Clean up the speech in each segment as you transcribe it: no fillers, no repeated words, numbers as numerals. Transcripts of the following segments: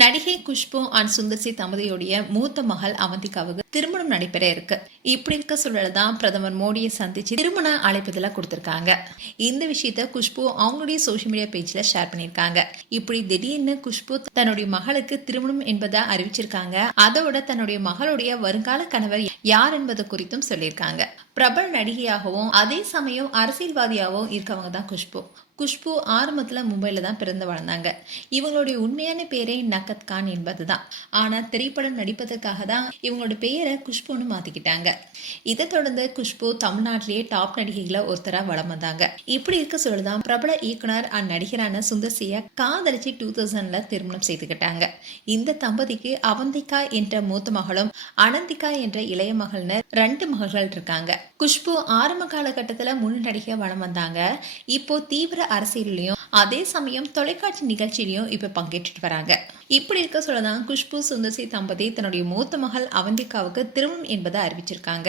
நடிகை குஷ்பு அண்ட் சுந்தர்சி தம்பதியுடைய மூத்த மகள் அவந்திகாவுக்கு திருமணம் நடைபெற இருக்கு. இப்படி இருக்க சூழல தான் பிரதமர் மோடியை சந்திச்சு திருமண அழைப்புதல கொடுத்திருக்காங்க. இந்த விஷயத்த குஷ்பு அவங்களுடைய சோசியல் மீடியா பேஜ்ல ஷேர் பண்ணிருக்காங்க. இப்படி திடீர்னு குஷ்பு தன்னுடைய மகளுக்கு திருமணம் என்பதை அறிவிச்சிருக்காங்க. அதோட தன்னுடைய மகளுடைய வருங்கால கணவர் யார் என்பது குறித்தும் சொல்லியிருக்காங்க. பிரபல நடிகையாகவும் அதே சமயம் அரசியல்வாதியாகவும் இருக்கவங்க தான் குஷ்பு. குஷ்பு ஆரம்பத்துல மும்பைல தான் பிறந்து வளர்ந்தாங்க. இவங்களுடைய உண்மையான பேரே நகத் கான் என்பதுதான். ஆனா திரைப்படம் நடிப்பதற்காக தான் இவங்களோட பெயரை குஷ்புன்னு மாத்திக்கிட்டாங்க. இதை தொடர்ந்து குஷ்பு தமிழ்நாட்டிலேயே டாப் நடிகைகளை ஒருத்தரா வளம் வந்தாங்க. இப்படி இருக்க சொல்லுதான் பிரபல இயக்குனர் அண்ட் நடிகரான சுந்தர்சியை காதலிச்சு 2000ல திருமணம் செய்துக்கிட்டாங்க. இந்த தம்பதிக்கு அவந்திகா என்ற மூத்த மகளும் அனந்திகா என்ற இளைய மகள்னு 2 மகள்கள் இருக்காங்க. குஷ்பு ஆரம்ப காலகட்டத்துல முன் நடிகை வளம் வந்தாங்க. இப்போ தீவிர அரசியலையும் அதே சமயம் தொலைக்காட்சி நிகழ்ச்சியிலையும் இப்ப பங்கேற்றுட்டு வராங்க. இப்படி இருக்க சொல்லதான் குஷ்பு சுந்தர்சி தம்பதி தன்னுடைய மூத்த மகள் அவந்திகாவுக்கு திருமணம் என்பதை அறிவிச்சிருக்காங்க.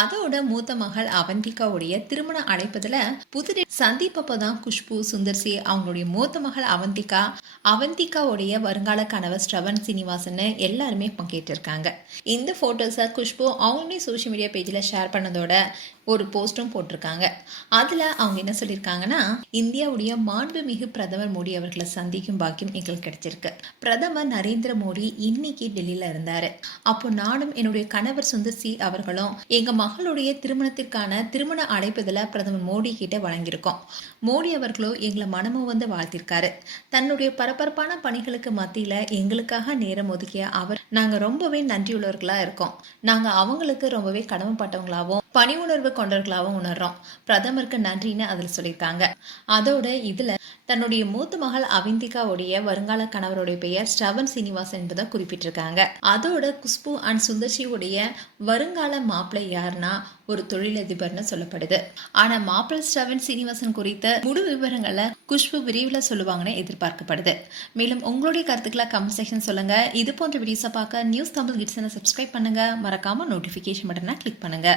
அதோட மூத்த மகள் அவந்திகாவுடைய திருமண அழைப்பதுல புதுடெல்லி சந்திப்பதான் குஷ்பு சுந்தர்சி அவங்களுடைய மூத்த மகள் அவந்திகாவுடைய வருங்கால கணவர் ஸ்ரவன் சீனிவாசன் எல்லாருமே பங்கேற்று இருக்காங்க. இந்த போட்டோஸை குஷ்பு அவங்களுடைய சோசியல் மீடியா பேஜ்ல ஷேர் பண்ணதோட ஒரு போஸ்டும் போட்டிருக்காங்க. அதுல அவங்க என்ன சொல்லியிருக்காங்கன்னா, இந்தியாவுடைய மாண்புமிகு பிரதமர் மோடி அவர்களை சந்திக்கும் பாக்கியம் எங்களுக்கு கிடைச்சிருக்கு. பிரதமர் நரேந்திர மோடி இன்னைக்கு டெல்லியில இருந்தாரு. அப்போ நானும் என்னுடைய கணவர் சுந்தர்சி அவர்களும் எங்க மகளுடைய திருமணத்திற்கான திருமண அழைப்புதல பிரதமர் மோடி கிட்ட வழங்கியிருக்கோம். மோடி அவர்களும் எங்களை மனமும் வந்து வாழ்த்திருக்காரு. தன்னுடைய பரபரப்பான பணிகளுக்கு மத்தியில எங்களுக்காக நேரம் ஒதுக்கிய அவர் நாங்க ரொம்பவே நன்றியுள்ளவர்களா இருக்கோம். நாங்க அவங்களுக்கு ரொம்பவே கடமைப்பட்டவங்களாவும் பணி உணர்வு கொண்டவர்களாகவும் உணர்றோம். பிரதமருக்கு நன்றின்னு அதில் சொல்லியிருக்காங்க. அதோட இதுல தன்னுடைய மூத்த மகள் அவந்திகாவுடைய வருங்கால கணவருடைய பெயர் ஸ்ரவன் சீனிவாசன் என்பதை குறிப்பிட்டிருக்காங்க. அதோட குஷ்பு அண்ட் சுந்தர்சியுடைய வருங்கால மாப்பிள்ளை யாருன்னா ஒரு தொழிலதிபர்னு சொல்லப்படுது. ஆனா மாப்பிள்ளை ஸ்ரவன் சீனிவாசன் குறித்த முழு விவரங்களை குஷ்பு விரைவில் சொல்லுவாங்கன்னு எதிர்பார்க்கப்படுது. மேலும் உங்களுடைய கருத்துக்களை கமெண்ட் செக்ஷன் சொல்லுங்க. இது போன்ற வீடியோஸை பார்க்க நியூஸ் தமிழ் கிட்ஸ் சப்ஸ்கிரைப் பண்ணுங்க. மறக்காம நோட்டிபிகேஷன் பட்டனை கிளிக் பண்ணுங்க.